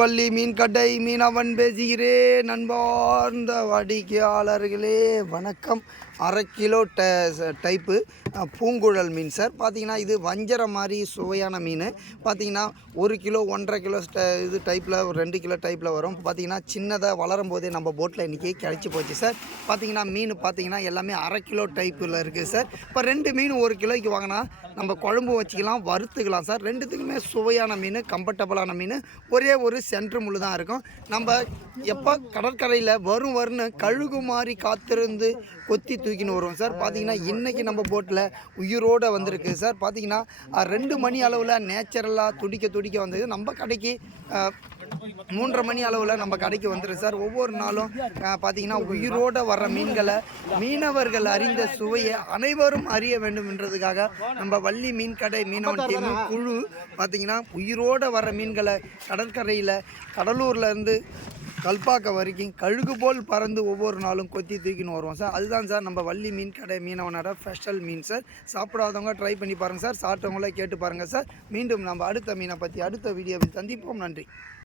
வள்ளி மீன் கடை மீனவன் பேசுகிறேன். நண்பார்ந்த வாடிக்கையாளர்களே வணக்கம். 1/2 கிலோ டைப்பு பூங்குழல் மீன் சார். பார்த்தீங்கன்னா இது வஞ்சரை மாதிரி சுவையான மீன். பார்த்தீங்கன்னா 1 கிலோ 1.5 கிலோ இது டைப்பில் 2 கிலோ டைப்பில் வரும். பார்த்தீங்கன்னா சின்னதாக வளரும் போதே நம்ம போட்டில் இன்றைக்கி கிடச்சி போச்சு சார். பார்த்தீங்கன்னா மீன் பார்த்தீங்கன்னா எல்லாமே 1/2 கிலோ டைப்பில் இருக்குது சார். இப்போ 2 மீன் 1 கிலோக்கு வாங்கினா நம்ம குழம்பு வச்சுக்கலாம், வறுத்துக்கலாம் சார். ரெண்டுத்துக்குமே சுவையான மீன், கம்ஃபர்டபுளான மீன். ஒரே ஒரு சென்ட்ரு முள்ளு தான் இருக்கும். நம்ம எப்போ கடற்கரையில் வரும்னு கழுகு மாதிரி காத்திருந்து கொத்தி தூக்கின்னு வருவோம் சார். பார்த்தீங்கன்னா இன்றைக்கி நம்ம போட்டில் உயிரோடு வந்திருக்கு சார். பார்த்தீங்கன்னா 2 மணி அளவில் நேச்சுரலாக துடிக்க வந்தது. நம்ம கடைக்கு 3:30 மணி அளவில் நம்ம கடைக்கு வந்துடும் சார். ஒவ்வொரு நாளும் பார்த்திங்கன்னா உயிரோடு வர்ற மீன்களை மீனவர்கள் அறிந்த சுவையை அனைவரும் அறிய வேண்டும் என்றதுக்காக நம்ம வள்ளி மீன் கடை மீனவன் டீம் குழு பார்த்திங்கன்னா உயிரோடு வர்ற மீன்களை கடற்கரையில் கடலூர்லேருந்து கல்பாக்கம் வரைக்கும் கழுகு போல் பறந்து ஒவ்வொரு நாளும் கொத்தி தூக்கின்னு வருவோம் சார். அதுதான் சார் நம்ம வள்ளி மீன் கடை மீனவனோட ஸ்பெஷல் மீன் சார். சாப்பிடாதவங்க ட்ரை பண்ணி பாருங்கள் சார், சாப்பிட்டவங்களே கேட்டு பாருங்கள் சார். மீண்டும் நம்ம அடுத்த மீனை பற்றி அடுத்த வீடியோவில் சந்திப்போம். நன்றி.